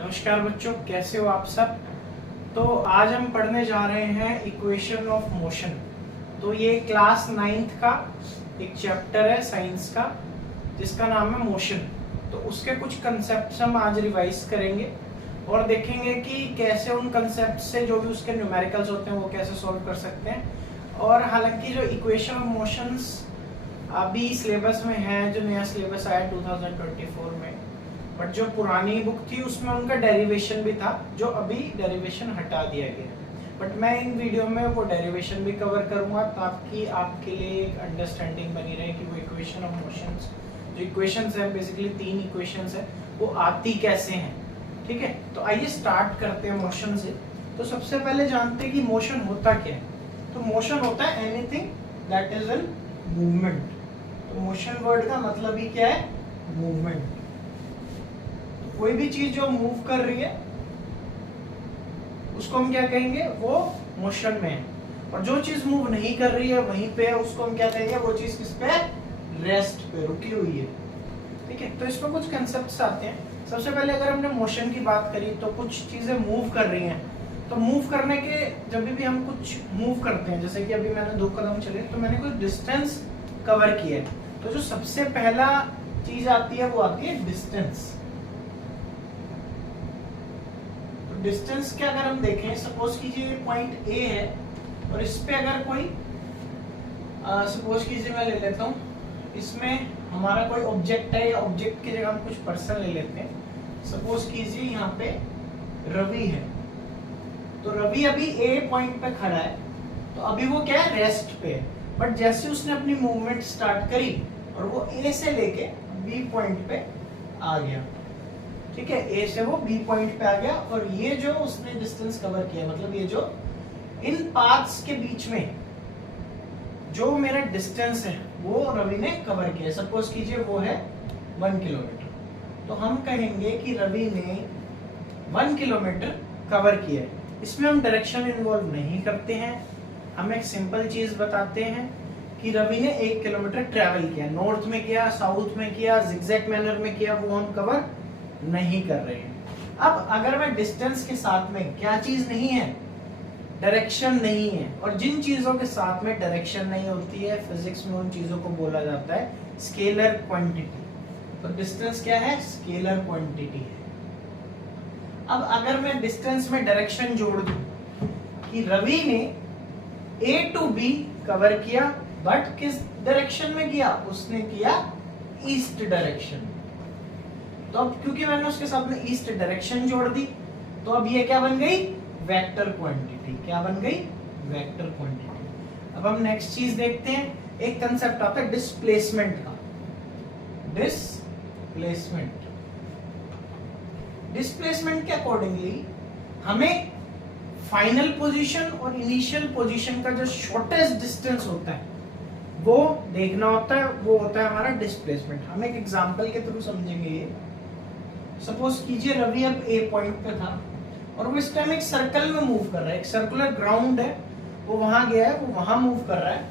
नमस्कार बच्चों, कैसे हो आप सब। तो आज हम पढ़ने जा रहे हैं इक्वेशन ऑफ मोशन। तो ये क्लास 9th का एक चैप्टर है साइंस का जिसका नाम है मोशन। तो उसके कुछ कंसेप्ट्स हम आज रिवाइज करेंगे और देखेंगे कि कैसे उन कंसेप्ट से जो भी उसके न्यूमेरिकल्स होते हैं वो कैसे सॉल्व कर सकते हैं। और हालांकि जो इक्वेशन ऑफ मोशंस अभी सिलेबस में है, जो नया सिलेबस आया 2024 में, बट जो पुरानी बुक थी उसमें उनका डेरिवेशन भी था, जो अभी डेरिवेशन हटा दिया गया। बट मैं इन वीडियो में वो डेरिवेशन भी कवर करूंगा ताकि आपके लिए एक अंडरस्टैंडिंग बनी रहे कि वो इक्वेशन ऑफ मोशंस, जो इक्वेशंस है बेसिकली 3 इक्वेशंस है, वो आती कैसे हैं। ठीक है, तो आइए स्टार्ट करते हैं मोशन से। तो सबसे पहले जानते हैं कि मोशन होता क्या है। तो मोशन होता है anything that is in movement. तो मोशन वर्ड का मतलब ही क्या है? मूवमेंट। कोई भी चीज जो मूव कर रही है उसको हम क्या कहेंगे? वो मोशन में है। और जो चीज मूव नहीं कर रही है वहीं पे है, उसको हम क्या कहेंगे? वो चीज किस पे? रेस्ट पे, रुकी हुई है। ठीक है, तो इसमें कुछ कंसेप्ट्स आते हैं। सबसे पहले अगर हमने मोशन की बात करी तो कुछ चीजें मूव कर रही हैं। तो मूव करने के जब भी हम कुछ मूव करते हैं, जैसे कि अभी मैंने 2 कदम चले तो मैंने कुछ डिस्टेंस कवर किया है। तो जो सबसे पहला चीज आती है वो आती है डिस्टेंस। डिस्टेंस के अगर हम देखें, सपोज कीजिए पॉइंट ए है और इस पे अगर कोई सपोज कीजिए मैं ले लेता हूँ, इसमें हमारा कोई ऑब्जेक्ट है या ऑब्जेक्ट की जगह हम कुछ पर्सन ले लेते हैं। सपोज कीजिए यहाँ पे रवि है। तो रवि अभी ए पॉइंट पे खड़ा है, तो अभी वो क्या है? रेस्ट पे है। बट जैसे उसने अपनी मूवमेंट स्टार्ट करी और वो ए से लेके बी पॉइंट पे आ गया। ठीक है, ए से वो बी पॉइंट पे आ गया और ये जो उसने डिस्टेंस कवर किया, मतलब ये जो इन पाथ्स के बीच में जो मेरा डिस्टेंस है वो रवि ने कवर किया। सपोज कीजिए वो है 1 किलोमीटर। तो हम कहेंगे कि रवि ने 1 किलोमीटर कवर किया है। इसमें हम डायरेक्शन इन्वॉल्व नहीं करते हैं, हम एक सिंपल चीज बताते हैं कि रवि ने 1 किलोमीटर ट्रेवल किया। नॉर्थ में किया, साउथ में किया, जिगजैग मैनर में किया, वो हम कवर नहीं कर रहे हैं। अब अगर मैं डिस्टेंस के साथ में क्या चीज नहीं है? डायरेक्शन नहीं है। और जिन चीजों के साथ में डायरेक्शन नहीं होती है, फिजिक्स में उन चीजों को बोला जाता है स्केलर क्वांटिटी। तो डिस्टेंस क्या है? स्केलर क्वांटिटी है। अब अगर मैं डिस्टेंस में डायरेक्शन जोड़ दूं कि रवि ने ए टू बी कवर किया, बट किस डायरेक्शन में किया? उसने किया ईस्ट डायरेक्शन। तो अब क्योंकि मैंने उसके साथ में ईस्ट डायरेक्शन जोड़ दी, तो अब ये क्या बन गई? Vector quantity. क्या बन गई? Vector quantity. अब हम नेक्स्ट चीज देखते हैं। एक कंसेप्ट आता है डिस्प्लेसमेंट का। डिस्प्लेसमेंट डिस्प्लेसमेंट के अकॉर्डिंगली हमें फाइनल पोजीशन और इनिशियल पोजीशन का जो शॉर्टेस्ट डिस्टेंस होता है वो देखना होता है। वो होता है हमारा डिस्प्लेसमेंट। हम एक एग्जांपल के थ्रू समझेंगे ये। सपोज कीजिए रवि अब ए पॉइंट पे था और वो इस टाइम एक सर्कल में मूव कर रहा है। एक सर्कुलर ग्राउंड है, वो वहां गया है, वो वहां मूव कर रहा है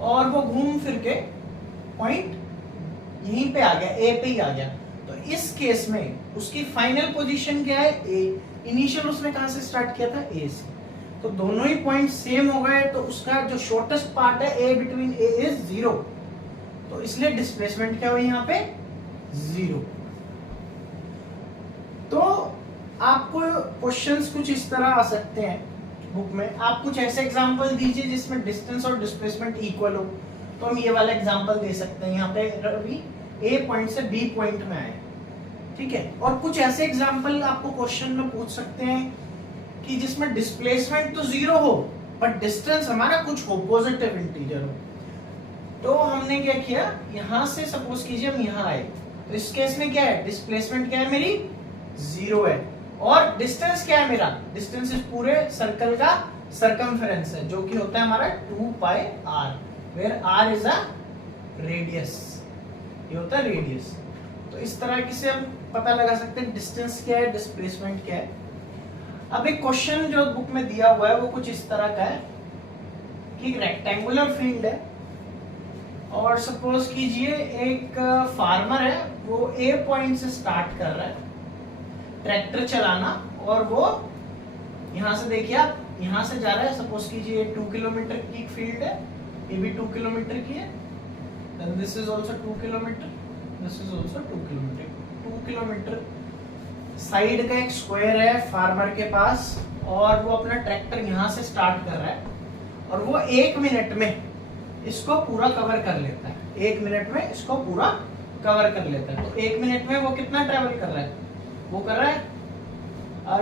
और वो घूम फिर के पॉइंट यहीं पे आ गया, ए पे ही आ गया। तो इस केस में उसकी फाइनल पोजीशन क्या है? ए। इनिशियल उसने कहां से स्टार्ट किया था? ए से। तो दोनों ही पॉइंट सेम हो गए, तो उसका जो शॉर्टेस्ट पार्ट है ए बिटवीन ए इज 0। तो इसलिए डिस्प्लेसमेंट क्या हुई यहाँ पे? 0। तो आपको क्वेश्चंस कुछ इस तरह आ सकते हैं बुक में। आप कुछ ऐसे एग्जांपल दीजिए जिसमें डिस्टेंस और डिस्प्लेसमेंट इक्वल हो। तो हम ये वाला एग्जांपल दे सकते हैं। यहाँ पे रवि ए पॉइंट से बी पॉइंट में आए, ठीक है। और कुछ ऐसे एग्जांपल आपको क्वेश्चन में पूछ सकते हैं कि जिसमें डिस्प्लेसमेंट तो 0 हो बट डिस्टेंस हमारा कुछ हो, पॉजिटिव इंटीजर हो। तो हमने क्या किया, यहां से सपोज कीजिए हम यहाँ आए, तो इस केस में क्या है? डिस्प्लेसमेंट क्या है? मेरी 0 है। और डिस्टेंस क्या है मेरा? डिस्टेंस इस पूरे सर्कल का सरकमफेरेंस है, जो कि होता है हमारा 2 pi r, where r is a radius. ये होता है रेडियस। तो इस तरह से हम पता लगा सकते हैं डिस्टेंस क्या है, डिस्प्लेसमेंट क्या है। अब एक क्वेश्चन जो बुक में दिया हुआ है वो कुछ इस तरह का है कि रेक्टेंगुलर फील्ड है और सपोज कीजिए एक फार्मर है, वो ए पॉइंट से स्टार्ट कर रहा है ट्रैक्टर चलाना, और वो यहाँ से देखिए आप यहाँ से जा रहा है, सपोज कीजिए 2 किलोमीटर की फील्ड है, ये भी 2 किलोमीटर की है, then this is also 2 kilometre, this is also 2 kilometre. 2 kilometre side का एक स्क्वायर है फार्मर के पास, और वो अपना ट्रैक्टर यहाँ से स्टार्ट कर रहा है, और वो 1 मिनट में इसको पूरा कवर कर लेता है, 1 मिनट में इसको पूरा कवर कर लेता है। तो 1 मिनट में वो कितना ट्रेवल कर रहा है, वो कर रहा है,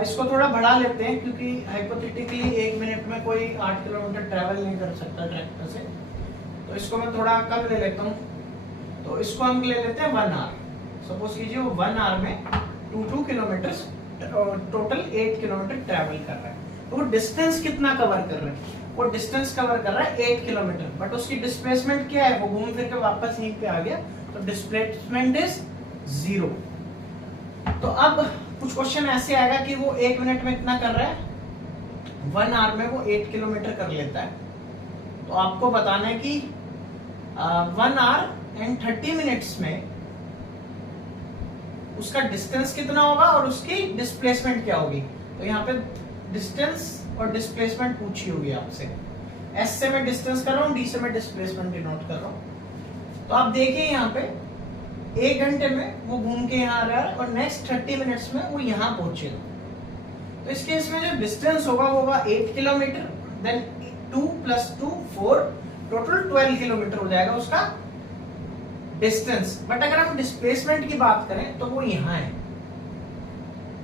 इसको थोड़ा बढ़ा लेते हैं क्योंकि हाइपोथेटिकली 1 मिनट में कोई 8 किलोमीटर ट्रेवल नहीं कर सकता ट्रैक्टर से, तो इसको मैं थोड़ा कम ले लेता हूँ, तो इसको हम ले लेते हैं 1 आवर। सपोज कीजिए वो 1 आवर में 2 किलोमीटर टोटल 8 किलोमीटर ट्रेवल कर रहा है। तो वो डिस्टेंस कितना कवर कर रहा है, वो डिस्टेंस कवर कर रहा है 8 किलोमीटर, बट उसकी डिस्प्लेसमेंट क्या है, वो घूम फिर के वापस यहीं पे आ गया, तो डिस्प्लेसमेंट इज 0। तो अब कुछ क्वेश्चन ऐसे आएगा कि वो 1 मिनट में इतना कर रहा है, 1 आवर में वो 8 किलोमीटर कर लेता है, तो आपको बताना है कि 1 आवर एंड 30 मिनट्स में उसका डिस्टेंस कितना होगा और उसकी डिस्प्लेसमेंट क्या होगी। तो यहाँ पे डिस्टेंस और डिस्प्लेसमेंट पूछी होगी आपसे, एस से मैं डिस्टेंस कर रहा हूँ, डी से मैं डिस्प्लेसमेंट डिनोट कर रहा हूँ। तो आप देखिए यहाँ पे 1 घंटे में वो घूम के यहाँ आ रहा है, और नेक्स्ट 30 मिनट्स में वो यहाँ पहुंचेगा। तो इस केस में जो डिस्टेंस होगा वो होगा 8 किलोमीटर, देन 2 + 2 4, टोटल 12 किलोमीटर हो जाएगा उसका डिस्टेंस। बट अगर हम डिस्प्लेसमेंट की बात करें तो वो यहाँ है,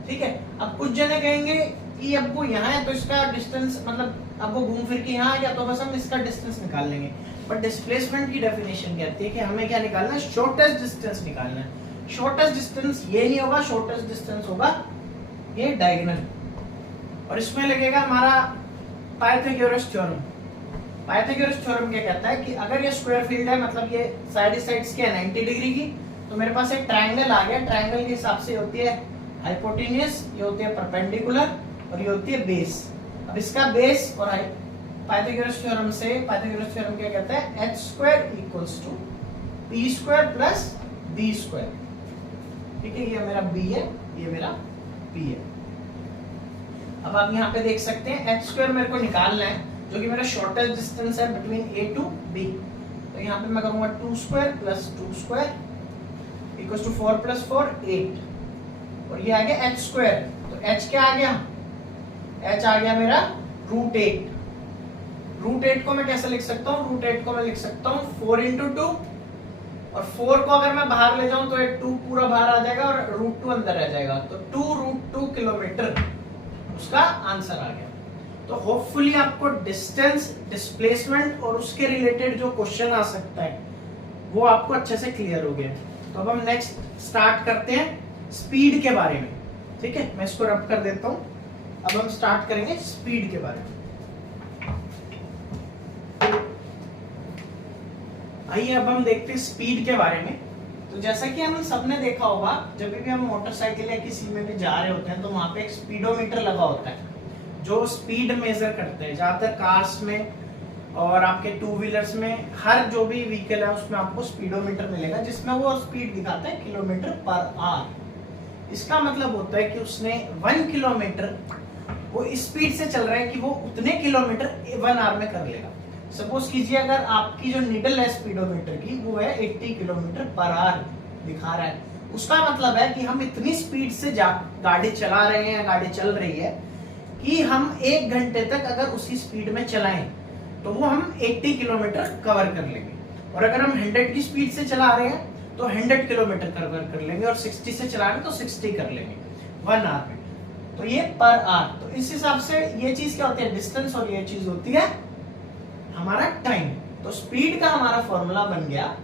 ठीक है। अब कुछ जने कहेंगे कि अब वो यहाँ है तो इसका डिस्टेंस मतलब अब वो घूम फिर के यहाँ आ गया तो बस हम इसका डिस्टेंस निकाल लेंगे, बट डिस्प्लेसमेंट की डेफिनेशन कहती है कि हमें क्या निकालना है, शॉर्टेस्ट डिस्टेंस निकालना है। शॉर्टेस्ट डिस्टेंस ये नहीं होगा, शॉर्टेस्ट डिस्टेंस होगा ये डायगोनल, और इसमें लगेगा हमारा पाइथागोरस थ्योरम। पाइथागोरस थ्योरम क्या कहता है कि अगर ये स्क्वायर फील्ड है, मतलब ये साइड्स क्या है 90 डिग्री की, तो मेरे पास एक ट्रायंगल आ गया, ट्रायंगल के हिसाब से होती है हाइपोटेन्यूज, ये होती है परपेंडिकुलर, और ये होती है बेस। अब इसका बेस और पाइथागोरस थ्योरम से, पाइथागोरस थ्योरम क्या कहता है, h² = p² + b², ठीक है। ये मेरा b है, ये मेरा p है। अब आप यहाँ पे देख सकते हैं h² मेरे को निकालना है, जो कि मेरा शॉर्टेस्ट डिस्टेंस है बिटवीन a to b। तो यहाँ पे मैं करूंगा 2² + 2² = 4 + 4 8, और ये आ गया h²। तो h क्या आ गया, h आ गया मेरा √8। √8 को मैं कैसे लिख सकता हूँ, √8 को मैं लिख सकता हूँ 4 × 2, और 4 को अगर मैं बाहर ले जाऊं तो 2 पूरा बाहर आ जाएगा और √2 अंदर रह जाएगा, तो 2 √2 किलोमीटर उसका आंसर आ गया। तो होपफुली आपको डिस्टेंस, डिस्प्लेसमेंट और उसके रिलेटेड जो क्वेश्चन आ सकता है वो आपको अच्छे से क्लियर हो गया। तो अब हम नेक्स्ट स्टार्ट करते हैं स्पीड के बारे में, ठीक है। मैं इसको रब कर देता हूं। अब हम स्टार्ट करेंगे स्पीड के बारे में। आइए अब हम देखते हैं स्पीड के बारे में। तो जैसा कि हम सबने देखा होगा, जब भी हम मोटरसाइकिल या किसी में भी जा रहे होते हैं तो वहां पे एक स्पीडोमीटर लगा होता है जो स्पीड मेजर करते हैं। ज्यादातर कार्स में और आपके 2 व्हीलर्स में, हर जो भी व्हीकल है उसमें आपको स्पीडोमीटर मिलेगा, जिसमें वो स्पीड दिखाता है km/h। इसका मतलब होता है कि उसने 1 किलोमीटर वो स्पीड से चल रहा है कि वो उतने किलोमीटर 1 आवर में कर लेगा। सपोज कीजिए अगर आपकी जो नीडल है स्पीडोमीटर की वो है 80 km/h दिखा रहा है, उसका मतलब है कि हम इतनी स्पीड से गाड़ी चला रहे हैं, गाड़ी चल रही है कि हम 1 घंटे तक अगर उसी स्पीड में चलाएं तो वो हम 80 किलोमीटर कवर कर लेंगे। और अगर हम 100 की स्पीड से चला रहे हैं तो 100 किलोमीटर कवर कर लेंगे, और 60 से चला रहे हैं तो 60 कर लेंगे 1 आवर में। तो ये पर आवर। तो इस हिसाब से ये चीज क्या होती है, डिस्टेंस, और ये चीज होती है हमारा टाइम। तो स्पीड का हमारा फॉर्मूला बन गया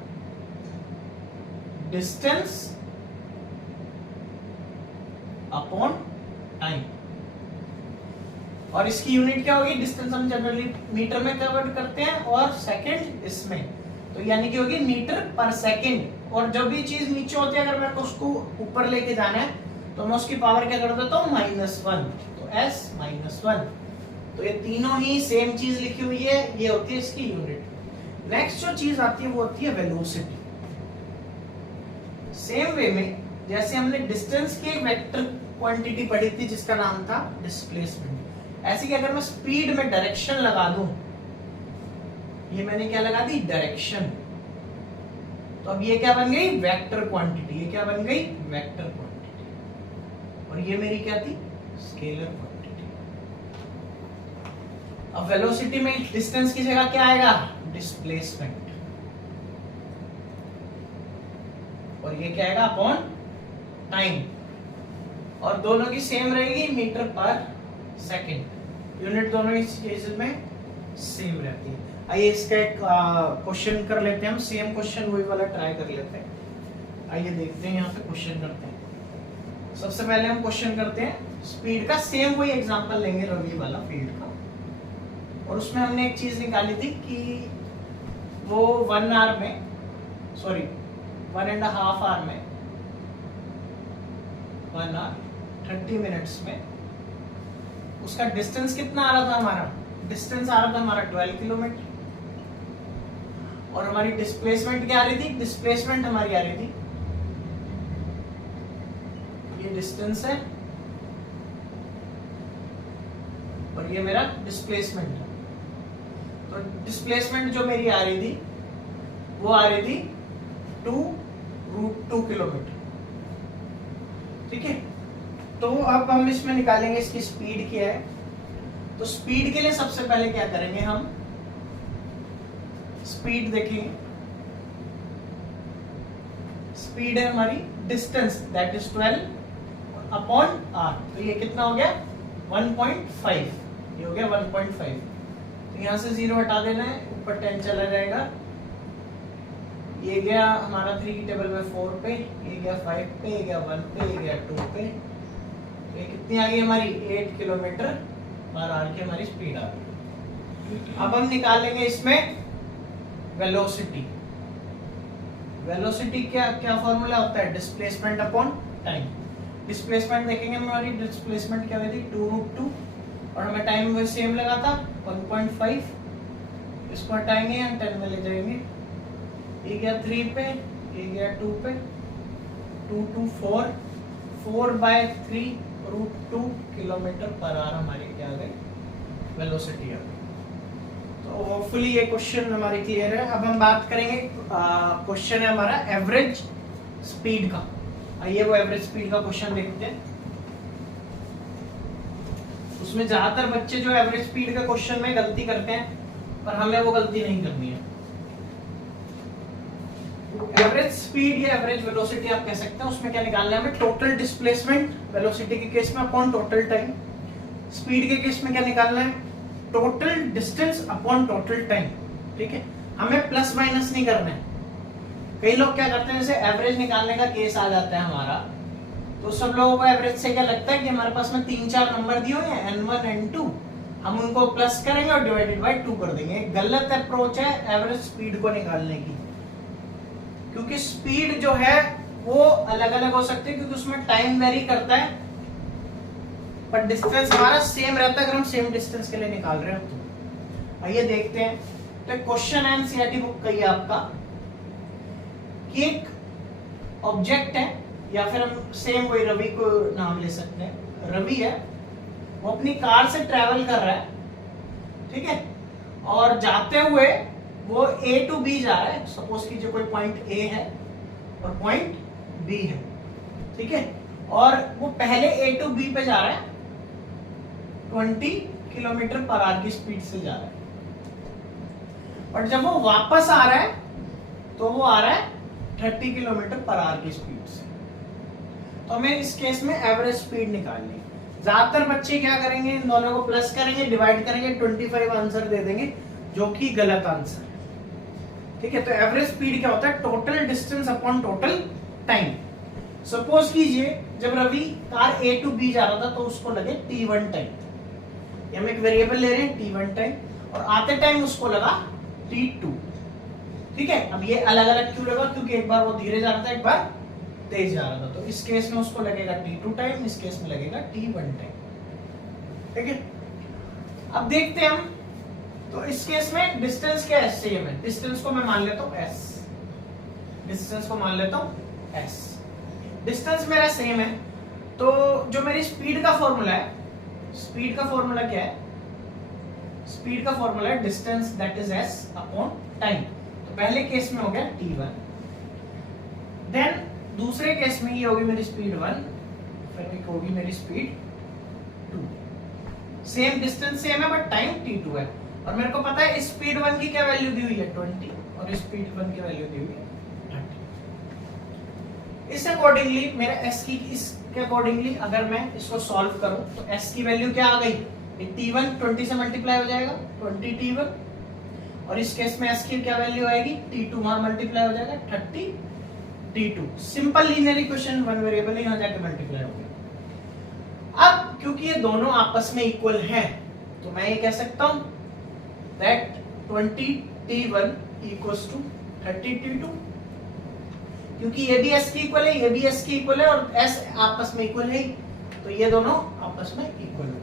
डिस्टेंस अपॉन टाइम, और इसकी यूनिट क्या होगी, डिस्टेंस हम जनरली मीटर में कन्वर्ट करते हैं और सेकंड इसमें, तो यानी कि होगी मीटर/सेकंड। और जब भी चीज नीचे होती है अगर मेरे को उसको ऊपर लेके जाना है तो मैं उसकी पावर क्या कर देता हूँ, -1, तो s-1। तो ये तीनों ही सेम चीज लिखी हुई है, ये होती है इसकी यूनिट। नेक्स्ट जो चीज आती है वो होती है वेलोसिटी। सेम वे में जैसे हमने डिस्टेंस के वेक्टर क्वांटिटी पढ़ी थी जिसका नाम था डिस्प्लेसमेंट। ऐसे कि अगर मैं स्पीड में डायरेक्शन लगा दूं, ये मैंने क्या लगा दी, डायरेक्शन, तो अब ये क्या बन गई, वेक्टर क्वांटिटी। ये क्या बन गई, वेक्टर क्वांटिटी। और ये मेरी क्या थी, स्केलर क्वांटिटी। अब वेलोसिटी में डिस्टेंस की जगह क्या आएगा, डिस्प्लेसमेंट, और ये क्या आएगा, अपॉन टाइम। और दोनों की सेम रहेगी, मीटर पर सेकंड, यूनिट दोनों इस केस में सेम रहती है। आइए इसका एक क्वेश्चन कर लेते हैं हम, सेम क्वेश्चन वही वाला ट्राई कर लेते हैं। आइए देखते हैं यहाँ पे क्वेश्चन करते हैं। सबसे पहले हम क्वेश्चन करते हैं स्पीड का, सेम वही एग्जांपल लेंगे रवि वाला फील्ड का, और उसमें हमने एक चीज निकाली थी कि वो 1 आवर में, सॉरी 1.5 आवर में, 1 आवर 30 मिनट्स में उसका डिस्टेंस कितना आ रहा था, हमारा डिस्टेंस आ रहा था हमारा 12 किलोमीटर, और हमारी डिस्प्लेसमेंट क्या आ रही थी, डिस्प्लेसमेंट हमारी आ रही थी, ये डिस्टेंस है और ये मेरा डिस्प्लेसमेंट है। तो डिस्प्लेसमेंट जो मेरी आ रही थी वो आ रही थी 2√2 किलोमीटर, ठीक है। तो अब हम इसमें निकालेंगे इसकी स्पीड क्या है। तो स्पीड के लिए सबसे पहले क्या करेंगे, हम स्पीड देखेंगे। स्पीड है हमारी distance, that is 12 upon R. तो ये कितना हो गया, 1.5, ये हो गया 1.5। तो यहां से 0 हटा देना है, ऊपर 10 चला जाएगा। ये गया हमारा 3 की टेबल में 4 पे, ये गया 5 पे, ये गया 1 पे, ये गया 2 पे। ये कितनी आ गई हमारी, 8 किलोमीटर पर आवर की हमारी स्पीड आ गई। अब हम निकालेंगे इसमें वेलोसिटी। वेलोसिटी क्या क्या फॉर्मूला होता है, डिस्प्लेसमेंट अपॉन टाइम। डिस्प्लेसमेंट देखेंगे, हमारी डिस्प्लेसमेंट क्या हुई थी, 2√2, और हमें टाइम वो सेम लगा था 1.5। इसको हटाएंगे, 10 में ले जाएंगे। ये गया 3 पे, ये गया 2 पे, 2 2 4, 4/3√2 किलोमीटर पर आवर हमारी क्या आ गई, वेलोसिटी आ गई। तो होपफुली ये क्वेश्चन हमारी क्लियर है। अब हम बात करेंगे, क्वेश्चन है हमारा एवरेज स्पीड का। आइए वो एवरेज स्पीड का क्वेश्चन देखते हैं। उसमें ज्यादातर बच्चे जो एवरेज स्पीड का क्वेश्चन में गलती करते हैं, पर हमें वो गलती नहीं करनी है। एवरेज स्पीड या एवरेज वेलोसिटी आप कह सकते हैं, उसमें क्या निकालना है हमें, टोटल डिस्प्लेसमेंट वेलोसिटी के केस में अपॉन टोटल टाइम। स्पीड के केस में क्या निकालना है, total distance upon total time, ठीक है। हमें प्लस माइनस नहीं करना है। कई लोग क्या करते हैं, जैसे एवरेज निकालने का केस आ जाता है हमारा, तो सब लोगों को एवरेज से क्या लगता है कि हमारे पास में 3-4 नंबर दिए हुए हैं, n1 n2, हम उनको प्लस करेंगे और डिवाइडेड बाय 2 कर देंगे। गलत अप्रोच है एवरेज स्पीड को निकालने की, क्योंकि स्पीड जो है वो अलग अलग हो सकती है, क्योंकि उसमें टाइम वेरी करता है, पर डिस्टेंस हमारा सेम रहता है अगर हम सेम डिस्टेंस के लिए निकाल रहे हो तो। आइए देखते हैं। तो क्वेश्चन एनसीईआरटी बुक का ये आपका कि एक ऑब्जेक्ट है, या फिर हम सेम वही रवि को नाम ले सकते हैं। रवि है, वो अपनी कार से ट्रेवल कर रहा है, ठीक है, और जाते हुए वो A to B जा रहा है। सपोज कीजिए कोई पॉइंट A है और पॉइंट B है, ठीक है, और वो पहले A to B पे जा रहा है, 20 किलोमीटर पर आवर की स्पीड से जा रहा है, और जब वो वापस आ रहा है तो वो आ रहा है 30 किलोमीटर पर आवर की स्पीड से। तो हमें इस केस में एवरेज स्पीड निकालनी है। ज्यादातर बच्चे क्या करेंगे, इन दोनों को प्लस करेंगे, डिवाइड करेंगे, 25 आंसर दे देंगे, जो कि गलत आंसर है, ठीक है। तो एवरेज स्पीड क्या होता है, total distance upon total time. Suppose कीजिए जब Ravi car A to B जा रहा था तो उसको लगे T1 टाइम, हम एक वेरिएबल ले रहे हैं T1 टाइम, और आते टाइम उसको लगा T2, ठीक है। अब ये अलग अलग क्यों लगा, क्योंकि एक बार वो धीरे जा रहा था, एक बार तेज जा रहा था, तो इस केस में उसको लगेगा T2 टाइम, इस केस में लगेगा T1 टाइम, ठीक है। अब देखते हैं हम, तो इस केस में डिस्टेंस क्या है, सेम है। डिस्टेंस को मैं मान लेता हूं s, डिस्टेंस को मान लेता हूं s। डिस्टेंस मेरा सेम है, तो जो मेरी स्पीड का फॉर्मूला है, स्पीड का फॉर्मूला क्या है? स्पीड का फॉर्मूला है distance that is s upon time. तो पहले केस में हो गया t1, देन दूसरे केस में ये होगी मेरी स्पीड 1, फिर एक होगी मेरी स्पीड 2। सेम डिस्टेंस सेम है बट टाइम t2 है। और मेरे को पता है स्पीड 1 की क्या वैल्यू दी हुई है 20 और स्पीड 1 की वैल्यू दी हुई है 30। इस अकॉर्डिंगली मेरा s की इसके अकॉर्डिंगली अगर मैं इसको सॉल्व करूं तो s की वैल्यू क्या आ गई? t1 20 से मल्टीप्लाई हो जाएगा 20 t1, और इस केस में s की क्या वैल्यू आएगी? t2 वहां मल्टीप्लाई हो जाएगा 30 t2। Simple linear equation, one variable यहां जाके मल्टीप्लाई हो गया। अब क्योंकि ये दोनों आपस में इक्वल हैं तो मैं ये कह सकता हूं that 20 t1 equals to 30 t2, क्योंकि ये भी s की इक्वल है, ये भी s की इक्वल है और s आपस में इक्वल है, तो ये दोनों आपस में इक्वल है।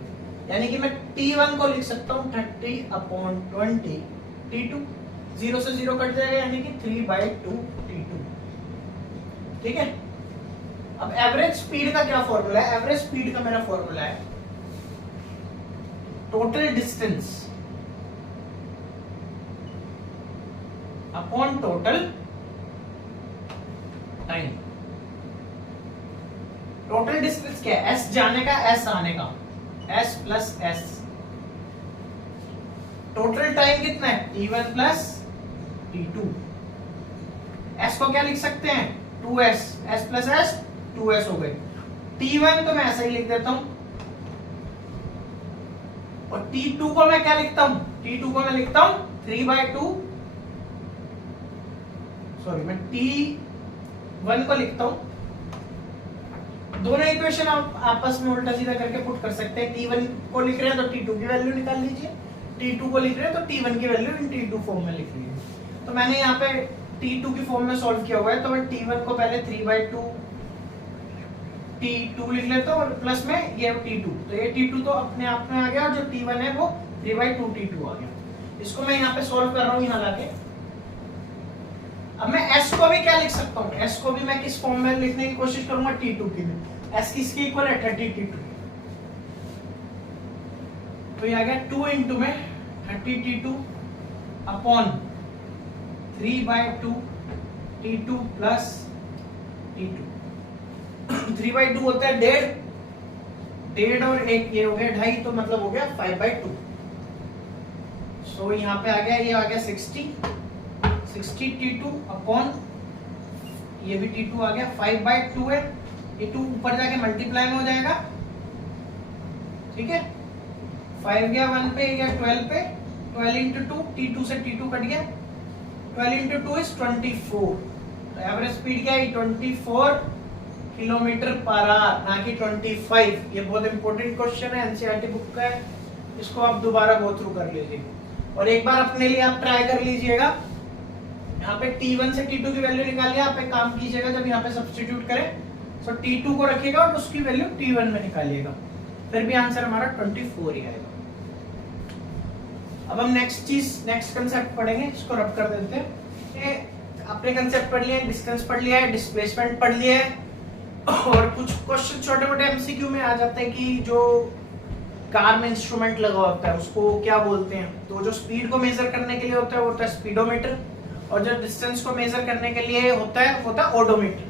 यानी कि मैं t1 को लिख सकता हूं 30 अपॉन 20 t2, 0 से 0 कट जाएगा यानी कि 3/2 t2। ठीक है। अब एवरेज स्पीड का क्या फॉर्मूला है? एवरेज स्पीड का मेरा फॉर्मूला है total distance upon total time. Total distance क्या है? s जाने का s आने का, s plus s। Total time कितना है? t1 plus t2। s को क्या लिख सकते हैं? 2s, s plus s 2s हो गए। t1 तो मैं ऐसा ही लिख देता हूं, और t2 को मैं क्या लिखता हूं? t2 को मैं लिखता हूं 3/2, सॉरी मैं t1 को लिखता हूं, दोनों इक्वेशन आप आपस में उल्टा सीधा करके पुट कर सकते हैं। t1 को लिख रहे हैं तो t2 की वैल्यू निकाल लीजिए, t2 को लिख रहे हैं तो t1 की वैल्यू इन t2 फॉर्म में लिख लीजिए। तो मैंने यहाँ पे t2 की फॉर्म में सॉल्व किया हुआ है, तो मैं t1 को पहले 3/2 t2 लिख लेता हूँ और प्लस में ये t2, तो ये t2 तो अपने आप में आ गया और जो t1 है वो 3/2 t2 आ गया। इसको मैं यहाँ पे सॉल्व कर रहा हूँ यहाँ लाके। अब मैं s को भी क्या लिख सकता हूँ? s को भी मैं किस फॉर्म में लिखने की कोशिश करूंगा? t2 की भी। s किसकी इक्वल है? 30 t2। तो ये आ गया 2 इंटू में 30 t2 upon 3/2 t2 plus t2। 3/2 होता है 1.5 और एक ये हो गया 2.5, तो मतलब हो गया 5/2। सो यहाँ पे आ गया, ये आ गया 60 t2 अपॉन ये भी t2 आ गया 5/2 है, ये 2 ऊपर जाके मल्टीप्लाई में हो जाएगा। ठीक है, 5 गया 1 पे, गया 12 पे, 12 इंटू 2, t2 से t2 कट गया, 12 इंटू 2 इज 24। तो एवरेज स्पीड क्या है? 24 किलोमीटर पर आवर, ना कि 25। ये बहुत इंपॉर्टेंट क्वेश्चन है, एनसीईआरटी बुक का है, इसको आप दोबारा गो थ्रू कर लीजिए और एक बार अपने लिए आप ट्राई कर लीजिएगा। यहाँ पे t1 से t2 की वैल्यू निकालिए, आप एक काम कीजिएगा, जब यहाँ पे सब्स्टिट्यूट करें तो t2 को रखिएगा और उसकी वैल्यू t1 में निकालिएगा, फिर भी आंसर हमारा 24 ही आएगा। अब हम नेक्स्ट कंसेप्ट पढ़ेंगे, इसको रब कर देते हैं। अपने कंसेप्ट पढ़ लिए, डिस्टेंस पढ़ लिया है, डिस्प्लेसमेंट पढ़ लिया है, और कुछ क्वेश्चन छोटे मोटे एमसीक्यू में आ जाते हैं कि जो कार में इंस्ट्रूमेंट लगा होता है उसको क्या बोलते हैं। तो जो स्पीड को मेजर करने के लिए होता है वो होता है स्पीडोमीटर, और जो डिस्टेंस को मेजर करने के लिए होता है ओडोमीटर।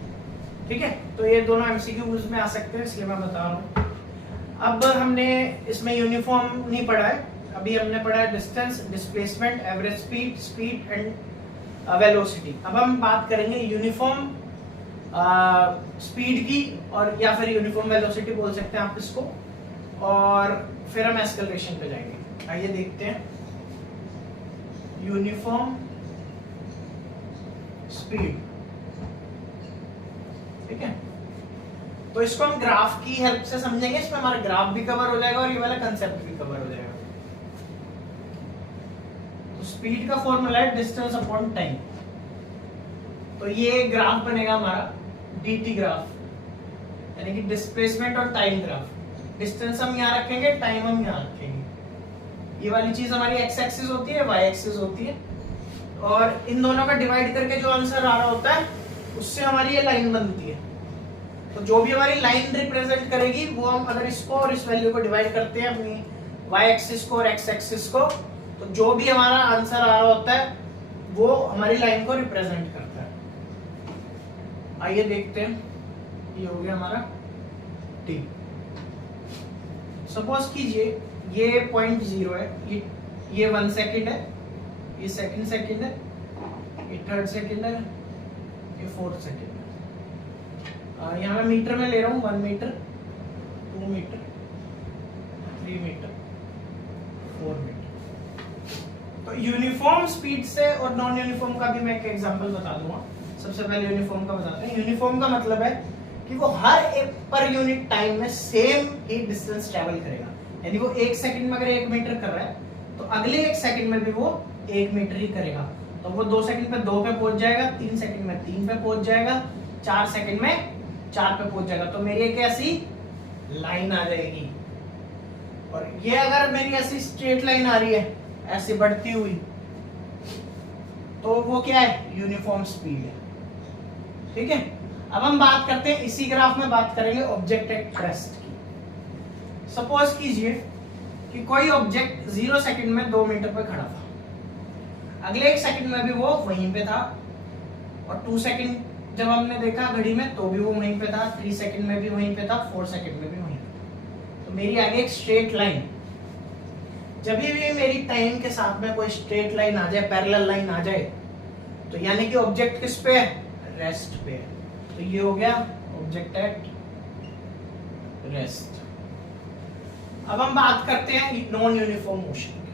ठीक है, तो ये दोनों एमसीक्यूज में आ सकते हैं, इसलिए मैं बता रहा हूँ। अब हमने इसमें यूनिफॉर्म नहीं पढ़ा है, अभी हमने पढ़ा है distance, displacement, average speed and velocity. अब हम बात करेंगे यूनिफॉर्म स्पीड की, और या फिर यूनिफॉर्म वेलोसिटी बोल सकते हैं आप इसको, और फिर हम एक्सेलरेशन पे जाएंगे। आइए देखते हैं यूनिफॉर्म स्पीड। ठीक है, तो इसको हम ग्राफ की हेल्प से समझेंगे, इसमें हमारा ग्राफ भी कवर हो जाएगा और ये वाला कंसेप्ट भी कवर हो जाएगा। तो स्पीड का फॉर्मूला है डिस्टेंस अपॉन टाइम। तो ये ग्राफ बनेगा हमारा dt ग्राफ, यानी कि डिस्प्लेसमेंट और टाइम ग्राफ। डिस्टेंस हम यहाँ रखेंगे, टाइम हम यहाँ रखेंगे। ये वाली चीज हमारी x एक्सिस होती है, y एक्सिस होती है, और इन दोनों का डिवाइड करके जो आंसर आ रहा होता है उससे हमारी ये लाइन बनती है। तो जो भी हमारी लाइन रिप्रेजेंट करेगी वो हम अगर इसको और इस वैल्यू को डिवाइड करते हैं अपनी y एक्सिस को और x एक्सिस को, तो जो भी हमारा आंसर आ रहा होता है वो हमारी लाइन को रिप्रेजेंट करता है। आइए देखते हैं, ये हो गया हमारा t। सपोज कीजिए ये पॉइंट 0 है, ये 1 सेकेंड है, ये सेकंड सेकेंड है, ये थर्ड सेकेंड है, ये फोर्थ सेकेंड है। यहाँ मैं मीटर में ले रहा हूँ 1 मीटर, 2 मीटर, 3 मीटर, 4 मीटर। तो यूनिफॉर्म स्पीड से और नॉन यूनिफॉर्म का भी मैं एक एग्जांपल बता दूंगा। सबसे पहले यूनिफॉर्म का बताते हैं। यूनिफॉर्म का मतलब है कि वो हर एक पर यूनिट टाइम में सेम ही डिस्टेंस ट्रेवल करेगा। यानी वो 1 सेकंड में अगर 1 मीटर कर रहा है तो अगले 1 सेकंड में भी वो 1 मीटर ही करेगा। तो वो 2 सेकंड पे 2 पे पहुंच जाएगा, 3 सेकंड में 3 पे पहुंच जाएगा, 4 सेकंड में 4 पे पहुंच जाएगा। तो मेरी एक ऐसी लाइन आ जाएगी। और ये अगर मेरी ऐसी स्ट्रेट लाइन आ रही है ऐसे बढ़ती हुई, तो वो क्या है? यूनिफॉर्म स्पीड है। ठीक है, अब हम बात करते हैं, इसी ग्राफ में बात करेंगे ऑब्जेक्ट एट रेस्ट की। सपोज कीजिए कि कोई ऑब्जेक्ट 0 सेकंड में 2 मीटर पे खड़ा था, अगले 1 सेकंड में भी वो वहीं पे था, और 2 सेकंड जब हमने देखा घड़ी में तो भी वो वहीं पे था, 3 सेकंड में भी वहीं पे था, 4 सेकंड में भी वहीं पे था। तो मेरी आगे एक स्ट्रेट लाइन, जब भी मेरी टाइम के साथ में कोई स्ट्रेट लाइन आ जाए, पैरेलल लाइन आ जाए, तो यानी कि ऑब्जेक्ट किस पे है? रेस्ट पे है। तो ये हो गया ऑब्जेक्ट एट रेस्ट। अब हम बात करते हैं नॉन यूनिफॉर्म मोशन की।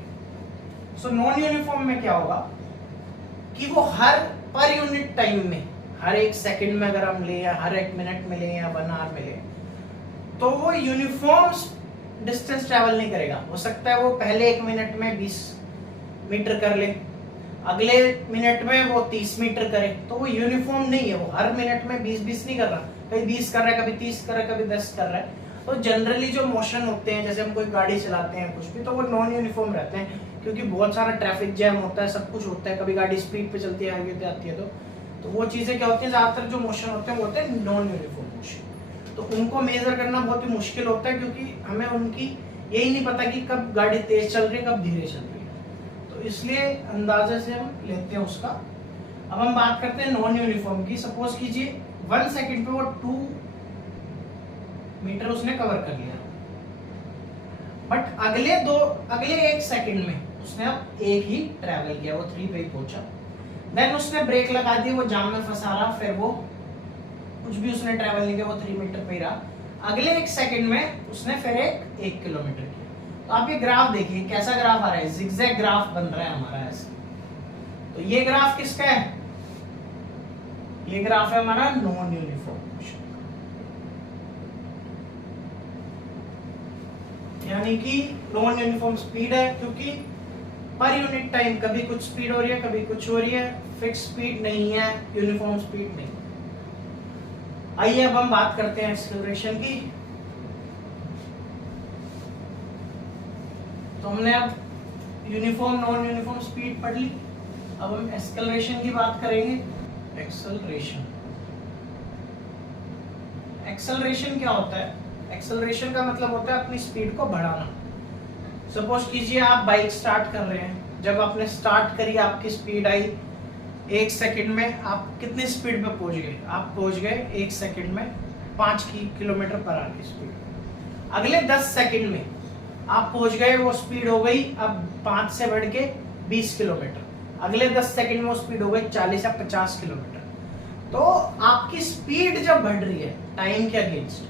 सो नॉन यूनिफॉर्म में क्या होगा कि वो हर पर यूनिट टाइम में, हर 1 सेकंड में अगर हम ले, या हर 1 मिनट में ले, या 1 आवर में ले, तो वो यूनिफॉर्म डिस्टेंस ट्रेवल नहीं करेगा। हो सकता है वो पहले 1 मिनट में 20 मीटर कर ले, अगले मिनट में वो 30 मीटर करे, तो वो यूनिफॉर्म नहीं है। वो हर मिनट में 20-20 नहीं कर रहा, कभी 20 कर रहा है, कभी 30 कर रहा है, कभी 10 कर रहा है। तो जनरली जो मोशन होते हैं, जैसे हम कोई गाड़ी चलाते हैं कुछ भी, तो वो नॉन यूनिफॉर्म रहते हैं, क्योंकि बहुत सारा ट्रैफिक जैम होता है, सब कुछ होता है, कभी गाड़ी स्पीड पे चलती है, हाईवे पे आती है, तो वो चीजें क्या होती है, ज्यादातर जो मोशन होते हैं वो होते हैं नॉन यूनिफॉर्म मोशन। तो उनको मेजर करना बहुत ही मुश्किल होता है, क्योंकि हमें उनकी यही नहीं पता कि कब गाड़ी तेज चल रही है, कब धीरे चल रही है। तो इसलिए अंदाजे से हम लेते हैं उसका। अब हम बात करते हैं नॉन यूनिफॉर्म की। सपोज कीजिए 1 सेकंड पे वो 2 मीटर उसने कवर कर लिया, बट अगले 1 सेकंड में उसने अब 1 ही ट्रैवल किया, वो 3 पे ही पहुंचा। देन उसने ब्रेक लगा दी, वो जाम में फंसा रहा, फिर वो कुछ भी उसने ट्रैवल नहीं किया, वो 3 मीटर पे ही रहा। अगले 1 सेकंड में उसने फिर 1 किलोमीटर किया। तो आप ये ग्राफ देखिए, कैसा ग्राफ आ रहा है? जिगजैग ग्राफ बन रहा है हमारा ऐसे। तो ये ग्राफ किसका है? ये ग्राफ है हमारा नॉन यूनिफॉर्म मोशन, यानी कि नॉन यूनिफॉर्म स्पीड है, क्योंकि पर यूनिट टाइम कभी कुछ स्पीड हो रही है, कभी कुछ हो रही है, फिक्स स्पीड नहीं है, यूनिफॉर्म स्पीड नहीं। आइए अब हम बात करते हैं एक्सेलरेशन की। तो हमने अब यूनिफॉर्म नॉन यूनिफॉर्म स्पीड पढ़ ली। अब हम एक्सेलरेशन की बात करेंगे। एक्सेलरेशन क्या होता है? एक्सेलरेशन का मतलब होता है अपनी स्पीड को बढ़ाना। सपोज कीजिए आप बाइक स्टार्ट कर रहे हैं, जब आपने स्टार्ट करी आपकी स्पीड आई 1 सेकंड में, आप कितनी स्पीड पे पहुंच गए? आप पहुंच गए 1 सेकंड में 5 किलोमीटर पर आवर की स्पीड। अगले 10 सेकंड में आप पहुंच गए, वो स्पीड हो गई अब 5 से बढ़ के 20 किलोमीटर। अगले 10 सेकंड में वो स्पीड हो गई 40 या 50 किलोमीटर। तो आपकी स्पीड जब बढ़ रही है टाइम के अगेंस्ट,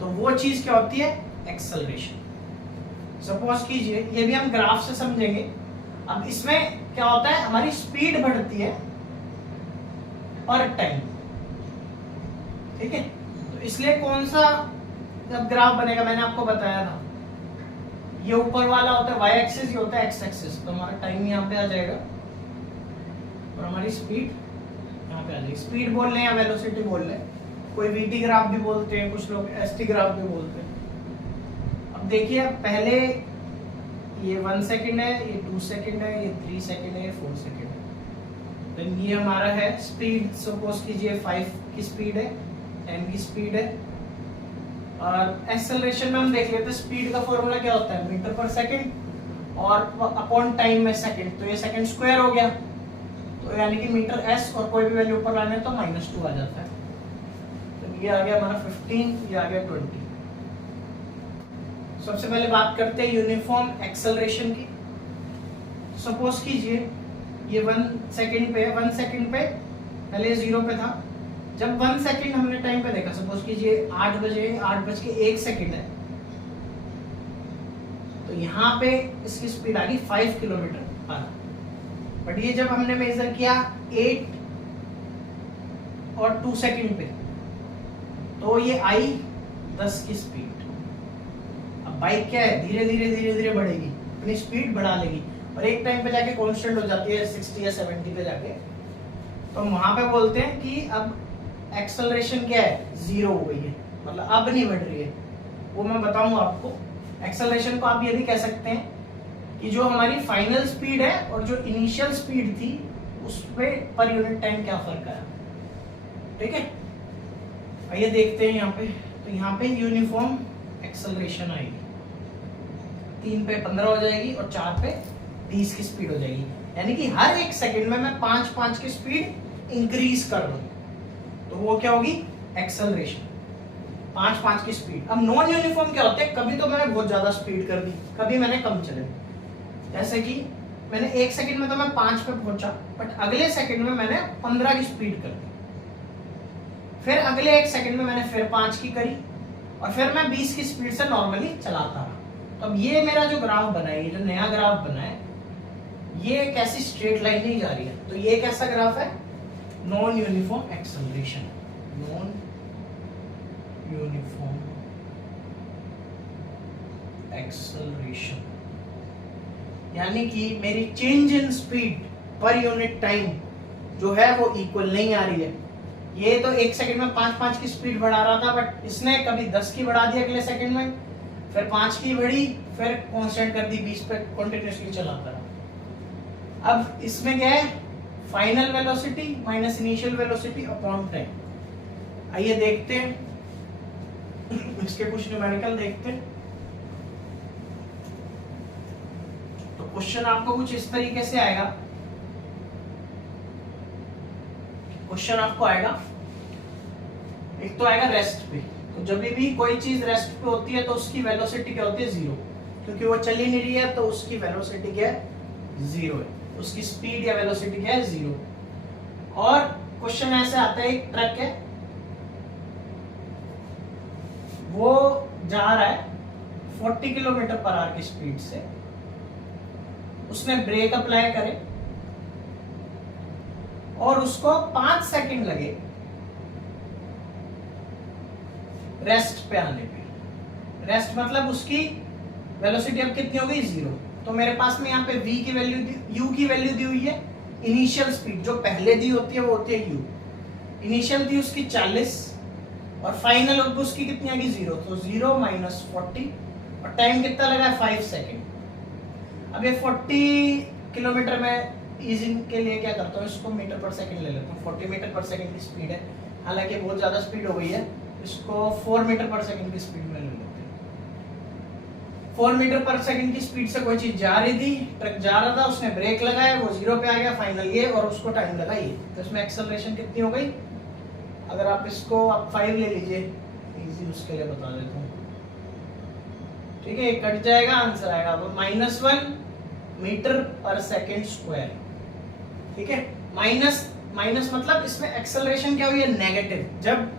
तो वो चीज क्या होती है? एक्सेलरेशन। सपोज कीजिए, ये भी हम ग्राफ से समझेंगे। अब इसमें क्या होता है, हमारी स्पीड बढ़ती है पर टाइम, ठीक है। तो इसलिए कौन सा जब ग्राफ बनेगा, मैंने आपको बताया था, ये ऊपर वाला होता है वाई एक्सिस, ये होता है एक्स एक्सिस। तो हमारा टाइम यहाँ पे आ जाएगा और हमारी स्पीड यहाँ पे आ जाएगी। स्पीड बोल रहे हैं या वेलोसिटी बोल रहे हैं, कोई वीटी ग्राफ भी बोलते हैं, कुछ लोग एसटी ग्राफ भी बोलते हैं। अब देखिए, पहले ये 1 सेकंड है, ये 2 सेकंड है, ये 3 सेकंड है, ये 4 सेकंड है। देन ये हमारा है स्पीड। सपोज कीजिए 5 की स्पीड है, m की स्पीड है। और एक्सेलरेशन में हम देख लेते हैं, स्पीड का फॉर्मूला क्या होता है, मीटर पर सेकंड और अपॉन टाइम में सेकंड, तो ये सेकंड स्क्वायर हो गया, तो यानी कि मीटर s और कोई भी वैल्यू ऊपर लाने तो -2 आ जाता है। तो ये आ गया हमारा 15, ये आ गया 20। सबसे पहले बात करते हैं यूनिफॉर्म एक्सेलरेशन की। सपोज कीजिए ये 1 सेकंड पे, 1 सेकंड पे पहले 0 पे था, जब 1 सेकंड हमने टाइम पे देखा, सपोज कीजिए 8 बजे 8:01 सेकंड है, तो यहाँ पे इसकी स्पीड आ गई 5 किलोमीटर पर आवर। बट ये जब हमने मेजर किया 8 और 2 सेकंड पे, तो ये आई 10 की स्पीड। अब बाइक क्या है, धीरे धीरे बढ़ेगी, अपनी स्पीड बढ़ा लेगी और एक टाइम पे जाके कांस्टेंट हो जाती है 60 या 70 पे जाके, तो वहां पे बोलते हैं कि अब एक्सेलरेशन क्या है, 0 हो गई है, मतलब अब नहीं बढ़ रही है। वो मैं बताऊंगा आपको। एक्सेलरेशन को आप ये भी कह सकते हैं कि जो हमारी फाइनल स्पीड है और जो इनिशियल स्पीड थी उस पे पर यूनिट टाइम क्या फर्क आया। ठीक है, आइए देखते हैं यहाँ पे। तो यहाँ पे यूनिफॉर्म एक्सेलरेशन आएगी, 3 पे 15 हो जाएगी और 4 पे 20 की स्पीड हो जाएगी, यानी कि हर एक सेकंड में मैं 5-5 की स्पीड इंक्रीज कर दूं, तो वो क्या होगी, एक्सेलरेशन, 5-5 की स्पीड। अब नॉन यूनिफॉर्म क्या होते हैं, कभी तो मैंने बहुत ज्यादा स्पीड कर दी, कभी मैंने कम चले। जैसे कि मैंने 1 सेकंड में तो मैं 5 पे पहुंचा, बट अगले सेकंड में मैंने 15 की स्पीड कर दी, फिर अगले 1 सेकंड में मैंने फिर 5 की करी और फिर मैं 20 की स्पीड से नॉर्मली चलाता रहा। तो अब ये मेरा जो ग्राफ बना है, ये जो नया ग्राफ बना है, ये एक ऐसी स्ट्रेट लाइन नहीं जा रही है, तो ये कैसा ग्राफ है, non uniform acceleration, non uniform acceleration, यानी कि मेरी change in speed per unit time जो है वो इक्वल नहीं आ रही है। ये तो 1 सेकंड में 5-5 की स्पीड बढ़ा रहा था, बट इसने कभी 10 की बढ़ा दी अगले सेकंड में, फिर 5 की बढ़ी, फिर कांस्टेंट कर दी 20 पे, कंटिन्यूअसली चलाता रहा। अब इसमें क्या है, final velocity minus initial velocity upon time. आइए देखते हैं इसके कुछ न्यूमेरिकल देखते हैं। तो क्वेश्चन आपको कुछ इस तरीके से आएगा। क्वेश्चन आपको आएगा, एक तो आएगा रेस्ट पे, तो जब भी कोई चीज रेस्ट पे होती है तो उसकी वेलोसिटी क्या होती है, 0, क्योंकि वो चल ही नहीं रही है, तो उसकी वेलोसिटी क्या है, 0 है, उसकी स्पीड या वेलोसिटी क्या है, 0। और क्वेश्चन ऐसे आता है, एक ट्रक है, वो जा रहा है 40 किलोमीटर पर आवर की स्पीड से, उसने ब्रेक अप्लाई करे और उसको 5 सेकंड लगे रेस्ट पे आने पे। रेस्ट मतलब उसकी वेलोसिटी अब कितनी हो गई, 0। तो मेरे पास में यहाँ पे v की वैल्यू, u की वैल्यू दी हुई है, इनिशियल स्पीड जो पहले दी होती है वो होती है u, इनिशियल थी उसकी 40 और फाइनल उसकी कितनी आ गई, 0, तो 0 माइनस 40 और टाइम कितना लगा है, 5 सेकंड। अब ये 40 किलोमीटर में ईजिंग के लिए क्या करता हूँ, इसको मीटर पर सेकंड ले लेता हूँ। 40 मीटर पर सेकंड की स्पीड है, हालांकि बहुत ज्यादा स्पीड हो गई है, इसको 4 मीटर पर सेकंड की स्पीड में ले लेते हैं। 4 मीटर पर सेकंड की स्पीड से कोई चीज जा रही थी, ट्रक जा रहा था, उसने ब्रेक लगाया, वो 0 पे आ गया फाइनल ये, और उसको टाइम लगा ये, तो इसमें एक्सेलरेशन कितनी हो गई, अगर आप इसको आप 5 ले लीजिए, इजी उसके लिए बता देता हूँ। ठीक है, कट जाएगा, आंसर आएगा -1 मीटर पर सेकंड स्क्वायर। ठीक है, माइनस मतलब इसमें एक्सेलरेशन क्या हुई है, नेगेटिव। जब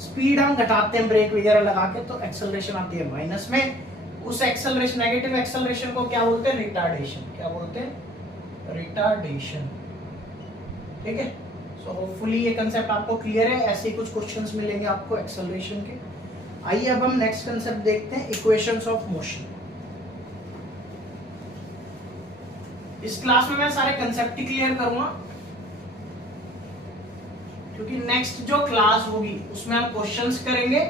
स्पीड हम घटाते हैं ब्रेक वगैरह लगा के, तो एक्सेलरेशन आती है माइनस में। उस एक्सेलरेशन, नेगेटिव एक्सेलरेशन को क्या बोलते हैं, रिटार्डेशन। क्या बोलते हैं, रिटार्डेशन। ठीक है, सो होपफुली ये कंसेप्ट आपको क्लियर है। ऐसे ही कुछ क्वेश्चंस मिलेंगे आपको एक्सेलरेशन के। आइए अब हम नेक्स्ट कंसेप्ट देखते हैं, इक्वेशंस ऑफ मोशन। इस क्लास में मैं सारे कंसेप्ट ही क्लियर करूंगा, क्योंकि नेक्स्ट जो क्लास होगी उसमें हम क्वेश्चंस करेंगे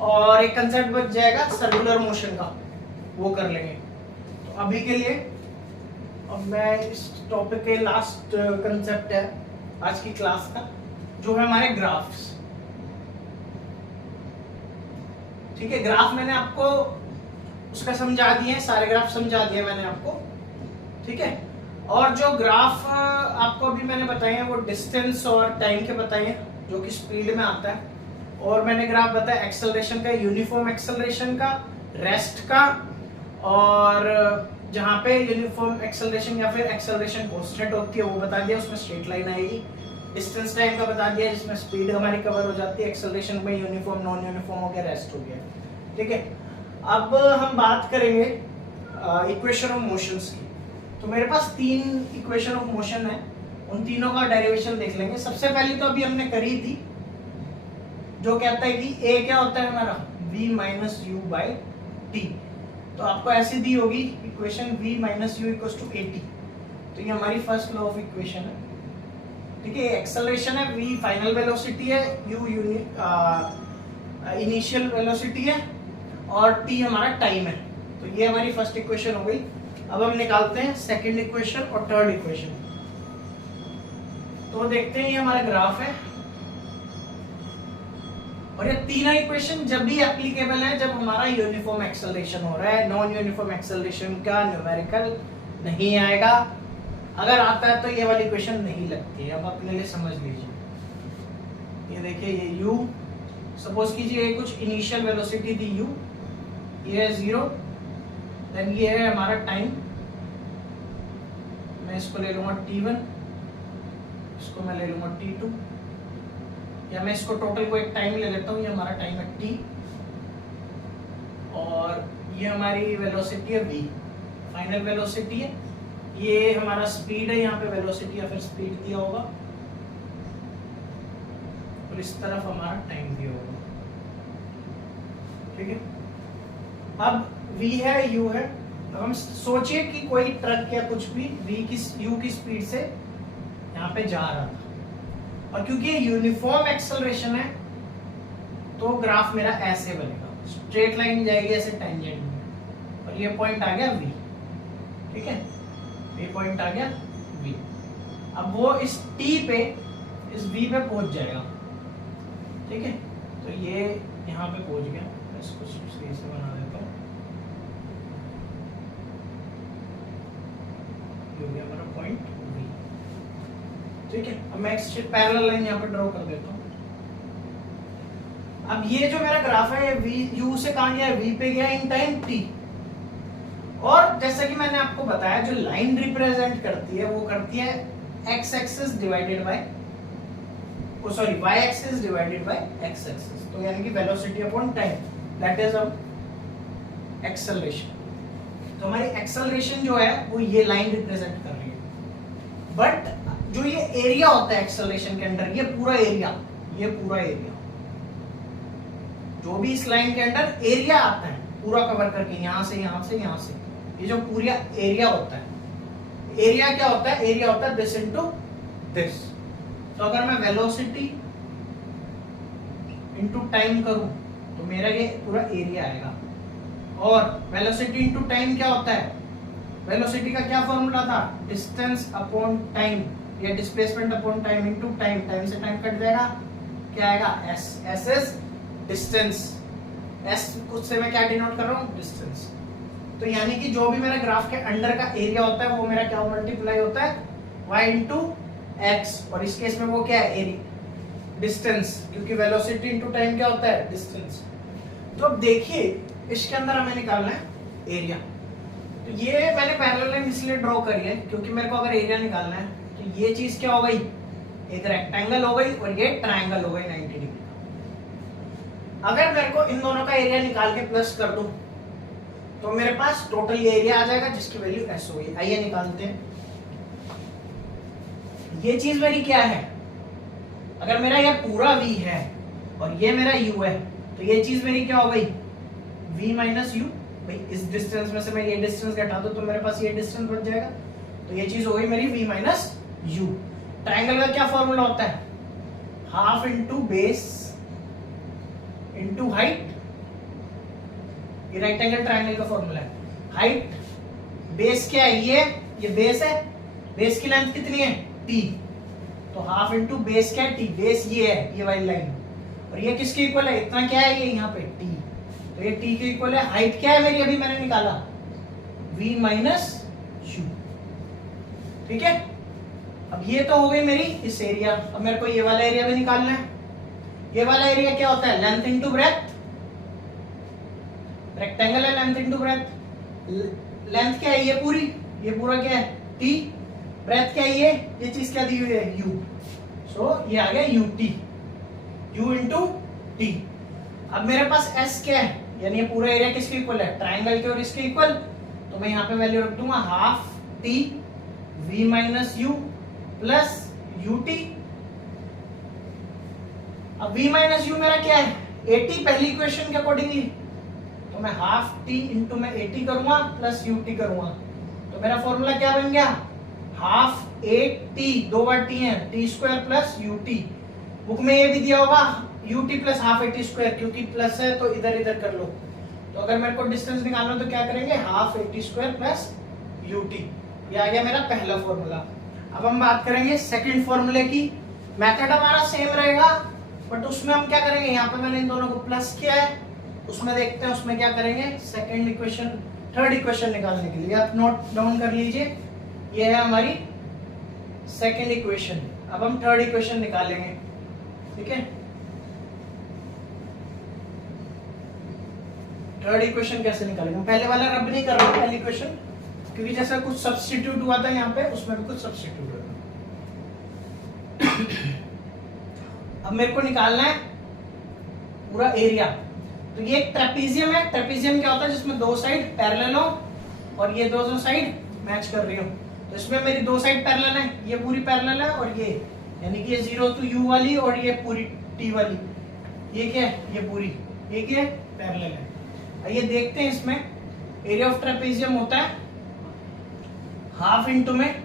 और एक कंसेप्ट बच जाएगा सर्कुलर मोशन का, वो कर लेंगे। तो अभी के लिए अब मैं इस टॉपिक के लास्ट कंसेप्ट है आज की क्लास का, जो है हमारे ग्राफ्स। ठीक है, ग्राफ मैंने आपको उसका समझा दिए, सारे ग्राफ समझा दिए मैंने आपको, ठीक है। और जो ग्राफ आपको अभी मैंने बताए हैं वो डिस्टेंस और टाइम के बताए हैं, जो कि स्पीड में आता है। और मैंने ग्राफ बताया एक्सेलरेशन का, यूनिफॉर्म एक्सेलरेशन का, रेस्ट का, और जहाँ पे यूनिफॉर्म एक्सेलरेशन या फिर एक्सेलरेशन कांस्टेंट होती है वो बता दिया, उसमें स्ट्रेट लाइन आएगी। डिस्टेंस टाइम का बता दिया जिसमें स्पीड हमारी कवर हो जाती है, एक्सेलरेशन में यूनिफॉर्म नॉन यूनिफॉर्म हो गया, रेस्ट हो गया, ठीक है। अब हम बात करेंगे इक्वेशन ऑफ मोशंस की। तो मेरे पास 3 इक्वेशन ऑफ मोशन है, उन तीनों का डेरिवेशन देख लेंगे। सबसे पहले तो अभी हमने करी थी, जो कहता है कि ए क्या होता है हमारा v minus U by T. तो आपको ऐसी दी होगी equation v minus U equals to at। तो ये हमारी फर्स्ट लॉ ऑफ इक्वेशन है, ठीक है। एक्सेलरेशन है, v फाइनल वेलोसिटी है, u इनिशियल वेलोसिटी है, और t हमारा टाइम है। तो ये हमारी फर्स्ट इक्वेशन हो गई। अब हम निकालते हैं सेकंड इक्वेशन और थर्ड इक्वेशन। तो देखते हैं, ये हमारा ग्राफ है, और ये तीनों इक्वेशन जब भी एप्लीकेबल है जब हमारा यूनिफॉर्म एक्सेलरेशन हो रहा है। नॉन यूनिफॉर्म एक्सेलरेशन का न्यूमेरिकल नहीं आएगा, अगर आता है तो ये वाली इक्वेशन नहीं लगती है। अब अपने लिए समझ लीजिए, ये देखिए, ये u, सपोज कीजिए कुछ इनिशियल वेलोसिटी दी u, ये है 0, देन ये है हमारा टाइम, मैं इसको ले लूंगा t1, इसको मैं ले लूंगा t2, या मैं इसको टोटल को एक टाइम ले लेता हूँ, ये हमारा टाइम है t, और ये हमारी वेलोसिटी है v, फाइनल वेलोसिटी है, ये हमारा स्पीड है, यहाँ पे वेलोसिटी या फिर स्पीड दिया होगा, और इस तरफ हमारा टाइम दिया होगा, ठीक है। अब v है, u है। अब हम सोचिए कि कोई ट्रक या कुछ भी u की स्पीड से यहाँ पे जा रहा था, और क्योंकि ये यूनिफॉर्म एक्सेलरेशन है तो ग्राफ मेरा ऐसे बनेगा, स्ट्रेट लाइन जाएगी ऐसे टेंजेंट में, और ये पॉइंट आ गया v, ठीक है, ये पॉइंट आ गया v। अब वो इस t पे, इस v पे पहुंच जाएगा, ठीक है। तो ये यहाँ पे पहुंच गया, मैं इसको सही से बना देता हूँ, ये हो गया हमारा पॉइंट v, ठीक है। अब मैं एक पैरेलल लाइन यहाँ पे ड्रॉ कर देता हूँ। अब ये जो मेरा ग्राफ है, ये u से कहाँ गया, v पे गया इन टाइम t। और जैसा कि मैंने आपको बताया, जो लाइन रिप्रेजेंट करती है वो करती है x axis divided by, oh sorry, y axis divided by x axis. तो यानी कि velocity upon time, that is acceleration. तो हमारी एक्सेलरेशन जो है वो ये लाइन रिप्रेजेंट कर रही है। बट जो ये एरिया होता है एक्सेलरेशन के अंदर, ये पूरा एरिया, जो भी इस लाइन के अंदर एरिया आता है पूरा कवर करके, यहां से यहां से यहां से, ये जो पूरा एरिया होता है, एरिया क्या होता है, एरिया होता है दिस इनटू दिस। तो अगर मैं वेलोसिटी इनटू टाइम करूं तो मेरा ये पूरा एरिया आएगा। और वेलोसिटी इनटू टाइम क्या होता है, वेलोसिटी का क्या फॉर्मूला था, डिस्टेंस अपॉन टाइम, या displacement upon time into time, time से टाइम कट जाएगा, क्या आएगा, s, s is distance, s कुछ से मैं क्या डिनोट कर रहा हूँ, डिस्टेंस। तो यानी कि जो भी मेरा ग्राफ के अंडर का एरिया होता है वो मेरा क्या मल्टीप्लाई होता है, y इंटू एक्स, और इस केस में वो क्या है, एरिया, डिस्टेंस, क्योंकि वेलोसिटी इनटू टाइम क्या होता है, डिस्टेंस। तो अब देखिए, इसके अंदर हमें निकालना है एरिया। तो ये मैंने पैरेलल लाइन इसलिए ड्रॉ करी है क्योंकि मेरे को अगर एरिया निकालना है तो ये चीज क्या हो गई, एक रेक्टेंगल हो गई और ये ट्रायंगल हो गई 90 डिग्री। अगर मेरे को इन दोनों का एरिया निकाल के प्लस कर दूं तो मेरे पास टोटल एरिया आ जाएगा जिसकी वैल्यू s होगी। आइए निकालते हैं। ये चीज मेरी क्या है, अगर मेरा ये पूरा v है और ये मेरा u है तो ये चीज मेरी क्या हो गई, v माइनस u। भाई इस डिस्टेंस में से मैं ये डिस्टेंस घटा दूं तो मेरे पास ये डिस्टेंस बच जाएगा, तो ये चीज हो गई मेरी v माइनस u। ट्रायंगल का क्या फॉर्मूला होता है, half into base into height. ये राइट एंगल ट्रायंगल का फॉर्मूला है। हाइट, बेस क्या है, ये बेस है, बेस की लेंथ कितनी है, t, तो हाफ इंटू बेस क्या है, t, बेस ये है, ये वाली लाइन, और ये किसके इक्वल है, इतना क्या है, ये यहाँ पे t, तो ये टी के इक्वल है। हाइट क्या है मेरी, अभी मैंने निकाला v माइनस यू। ठीक है, अब ये तो हो गई मेरी इस एरिया। अब मेरे को ये वाला एरिया भी निकालना है। ये वाला एरिया क्या होता है, लेंथ इनटू ब्रेथ। रेक्टेंगल है, लेंथ इनटू ब्रेथ। लेंथ क्या है, ये पूरी, ये पूरा क्या है t। ब्रेथ क्या है, ये चीज क्या दी हुई है u। सो ये आ गया ut, u इंटू टी। अब मेरे पास s क्या है, यानी ये पूरा एरिया किसके इक्वल है, ट्राइंगल के और इसके इक्वल। तो मैं यहाँ पे वैल्यू रख दूंगा half t v minus you plus ut। अब v माइनस यू मेरा क्या है 80 पहली इक्वेशन के अकॉर्डिंगली, तो मैं हाफ t इंटू में 80 करूंगा प्लस ut करूंगा। तो मेरा फॉर्मूला क्या बन गया, हाफ 8t, दो बार t है, t square plus ut। Book में ये भी दिया होगा ut प्लस हाफ 80 स्क्वायर, क्योंकि प्लस है तो इधर इधर कर लो। तो अगर मेरे को डिस्टेंस निकालना हो तो क्या करेंगे, हाफ 80 स्क्वायर प्लस ut। ये आ गया मेरा पहला फॉर्मूला। अब हम बात करेंगे सेकंड फॉर्मूले की। मेथड हमारा सेम रहेगा, बट उसमें हम क्या करेंगे, यहाँ पे मैंने इन दोनों को प्लस किया है, उसमें देखते हैं उसमें क्या करेंगे। सेकंड इक्वेशन, थर्ड इक्वेशन निकालने के लिए आप नोट डाउन कर लीजिए, ये है हमारी सेकंड इक्वेशन। अब हम थर्ड इक्वेशन निकालेंगे। ठीक है, थर्ड इक्वेशन कैसे निकालेंगे, पहले वाला रब नहीं कर रहा हूं, पहली इक्वेशन, क्योंकि जैसा कुछ सब्स्टिट्यूट हुआ था यहाँ पे, उसमें भी कुछ सब्स्टिट्यूट हुआ। अब मेरे को निकालना है पूरा एरिया। तो ये एक ट्रेपीजियम है। ट्रेपीजियम क्या होता है, जिसमें दो साइड पैरेलल हो और ये दोनों साइड मैच कर रही हो। तो इसमें मेरी दो साइड पैरेलल है, ये पूरी पैरेलल है और ये, यानी कि ये 0 to u वाली और ये पूरी t वाली, ये क्या है, ये पूरी, ये क्या है, पैरेलल है। ये देखते हैं, इसमें एरिया ऑफ ट्रेपीजियम होता है हाफ इंटू में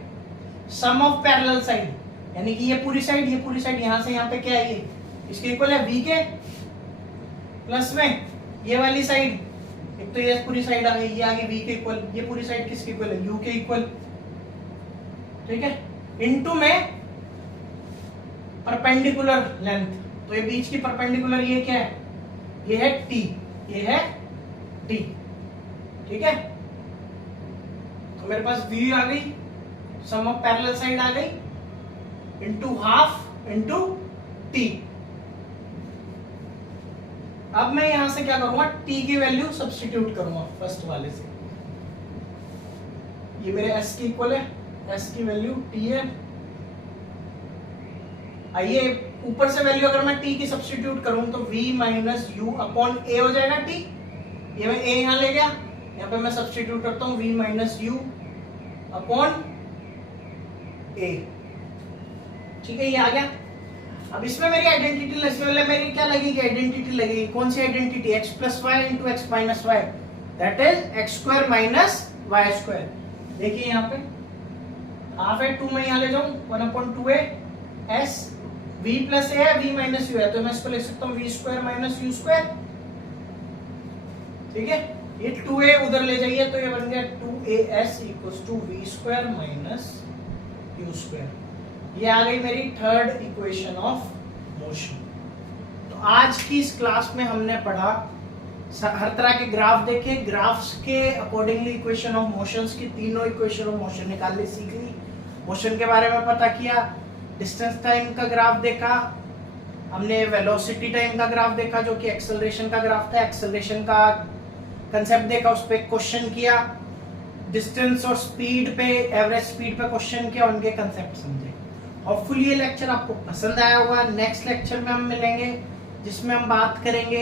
सम ऑफ पैरेलल साइड, यानी कि ये पूरी साइड यहाँ से यहाँ पे क्या है, ये इसके इक्वल है v के, प्लस में ये वाली साइड, एक तो ये पूरी साइड आ गई, ये आगे v के इक्वल, ये पूरी साइड किसके इक्वल है, u के इक्वल। ठीक है, इनटू में परपेंडिकुलर लेंथ, तो ये बीच की परपेंडिकुलर ये क्या है, ये है t, ये है t। ठीक है, तो मेरे पास v आ गई, सम ऑफ पैरेलल साइड आ गई, इनटू हाफ इनटू t। अब मैं यहां से क्या करूंगा, t की वैल्यू सब्स्टिट्यूट करूंगा फर्स्ट वाले से। ये मेरे s की इक्वल है, s की वैल्यू t है। आइए ऊपर से वैल्यू अगर मैं t की सब्स्टिट्यूट करूं तो v minus you upon a हो जाएगा t। ये मैं a यहां ले गया, यहाँ पे मैं सब्स्टिट्यूट करता हूं v minus you upon a। ठीक है, ये आ गया। अब इसमें मेरी आइडेंटिटी मेरी क्या लगेगी, आइडेंटिटी लगेगी, कौन सी identity, x plus y into x minus y, that is x square minus y square. देखिए यहाँ पे हाफ है, 2 में यहाँ ले जाऊं, 1/2a s, v plus a है, v माइनस u है, तो मैं इसको लिख सकता हूँ v square minus U square. ठीक है, ये 2a उधर ले जाइए तो ये बन गया 2as equals to v square minus U square. ये आ गई मेरी थर्ड इक्वेशन ऑफ मोशन। तो आज की इस क्लास में हमने पढ़ा, हर तरह के ग्राफ देखे, ग्राफ्स के अकॉर्डिंगली इक्वेशन ऑफ मोशंस की तीनों इक्वेशन ऑफ मोशन निकालने सीख ली, मोशन के बारे में पता किया, डिस्टेंस टाइम का ग्राफ देखा हमने, वेलोसिटी टाइम का ग्राफ देखा जो कि एक्सेलरेशन का ग्राफ था, एक्सेलरेशन का कंसेप्ट देखा, उस पर क्वेश्चन किया, डिस्टेंस और स्पीड पे, एवरेज स्पीड पे क्वेश्चन किया, उनके कंसेप्ट समझे। होपफुली ये लेक्चर आपको पसंद आया होगा। नेक्स्ट लेक्चर में हम मिलेंगे जिसमें हम बात करेंगे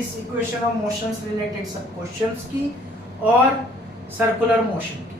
इस इक्वेशन ऑफ मोशन से रिलेटेड सब क्वेश्चंस की और सर्कुलर मोशन की।